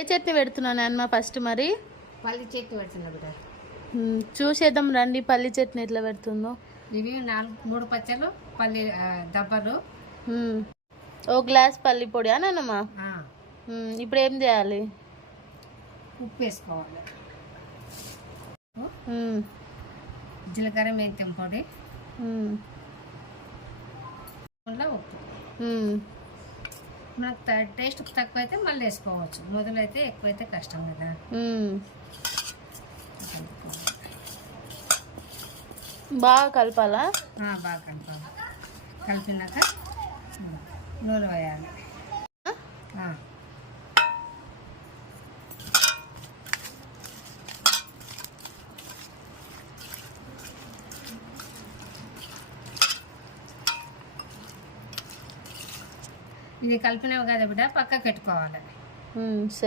ఏ చట్నీ పెడుతున్నాను అన్న ఫస్ట్ మరి పల్లి చట్నీ పెడుతున్నా బిడ్డ. చూసేద్దాం రండి పల్లి చట్నీ ఎట్లా పెడుతుందో. ఇవి 3 పచ్చలు పల్లి దబ్బలు. ఓ గ్లాస్ పల్లి పొడి అనమ్మా. ఇప్పుడు ఏం చేయాలి? ఉప్పు వేసుకోవాలి, జీలకర్ర మెంతం పొడి, ఉప్పు. మనకు టేస్ట్ తక్కువ అయితే మళ్ళీ వేసుకోవచ్చు, మొదలైతే ఎక్కువైతే కష్టం కదా. బాగా కలపాలా? బాగా కలపాలి. కలిపినాక నూనె వేయాలి. ఇది కలిపినావు కదా బిడ్డ, పక్కకు పెట్టుకోవాలి. సరే.